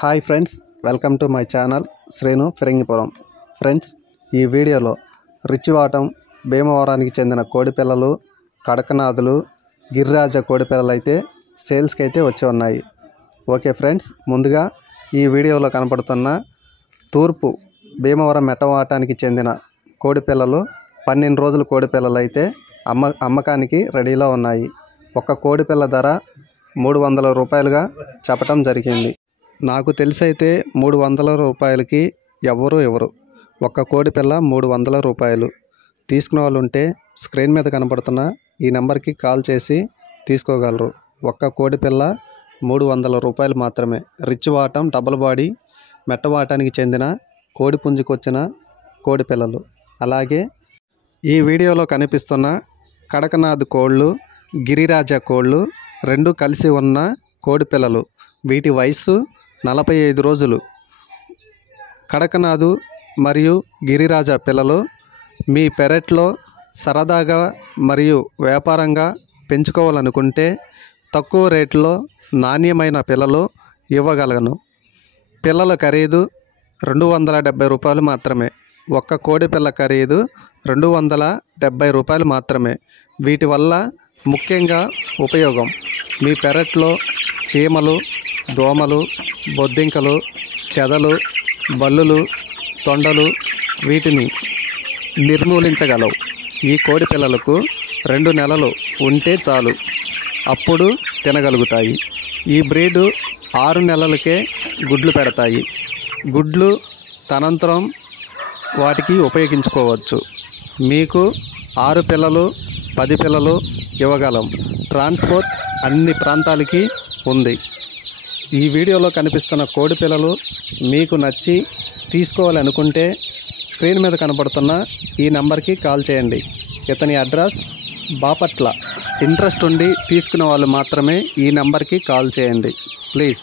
Hi friends, welcome to my channel Srinu Phirangipuram. Friends, ఈ వీడియోలో రిచ్చివాటం భీమవరానికి చెందిన కోడిపిల్లలు, కడకనాథులు, గిరిరాజ కోడిపిల్లలు అయితే సేల్స్కి అయితే వచ్చి ఉన్నాయి. ఓకే ఫ్రెండ్స్, ముందుగా ఈ వీడియోలో కనపడుతున్న తూర్పు భీమవరం మెట్టవాటానికి చెందిన కోడిపిల్లలు 12 రోజుల కోడిపిల్లలు అయితే అమ్మకానికి రెడీలో ఉన్నాయి. ఒక కోడిపిల్ల ధర 300 రూపాయలుగా చెప్పటం జరిగింది. నాకు తెలిసైతే 300 రూపాయలకి ఎవరు ఇవ్వరు. ఒక్క కోడిపిల్ల 300 రూపాయలు. తీసుకునే వాళ్ళు ఉంటే స్క్రీన్ మీద కనపడుతున్న ఈ నెంబర్కి కాల్ చేసి తీసుకోగలరు. ఒక్క కోడిపిల్ల 300 రూపాయలు మాత్రమే. రిచ్చివాటం డబుల్ బాడీ మెట్టవాటానికి చెందిన కోడిపుంజుకొచ్చిన కోడిపిల్లలు. అలాగే ఈ వీడియోలో కనిపిస్తున్న కడకనాథ్ కోళ్ళు, గిరిరాజ కోళ్ళు రెండు కలిసి ఉన్న కోడిపిల్లలు. వీటి వయస్సు 45 రోజులు. కడకనాథు మరియు గిరిరాజ పిల్లలు మీ పెరట్లో సరదాగా మరియు వ్యాపారంగా పెంచుకోవాలనుకుంటే తక్కువ రేట్లో నాణ్యమైన పిల్లలు ఇవ్వగలను. పిల్లల ఖరీదు 270 రూపాయలు మాత్రమే. ఒక్క కోడి పిల్ల ఖరీదు 270 రూపాయలు మాత్రమే. వీటి వల్ల ముఖ్యంగా ఉపయోగం, మీ పెరట్లో చీమలు, దోమలు, బొద్దింకలు, చెదలు, బల్లులు, తొండలు వీటిని నిర్మూలించగలవు. ఈ కోడి పిల్లలకు 2 నెలలు ఉంటే చాలు, అప్పుడు తినగలుగుతాయి. ఈ బ్రీడు 6 నెలలకే గుడ్లు పెడతాయి. గుడ్లు తనంతరం వాటికి ఉపయోగించుకోవచ్చు. మీకు 6 పిల్లలు 10 పిల్లలు ఇవ్వగలం. ట్రాన్స్పోర్ట్ అన్ని ప్రాంతాలకి ఉంది. ఈ వీడియోలో కనిపిస్తున్న కోడి పిల్లలు మీకు నచ్చి తీసుకోవాలనుకుంటే స్క్రీన్ మీద కనబడుతున్న ఈ నెంబర్కి కాల్ చేయండి. ఇతని అడ్రస్ బాపట్ల. ఇంట్రెస్ట్ ఉండి తీసుకునే వాళ్ళు మాత్రమే ఈ నెంబర్కి కాల్ చేయండి ప్లీజ్.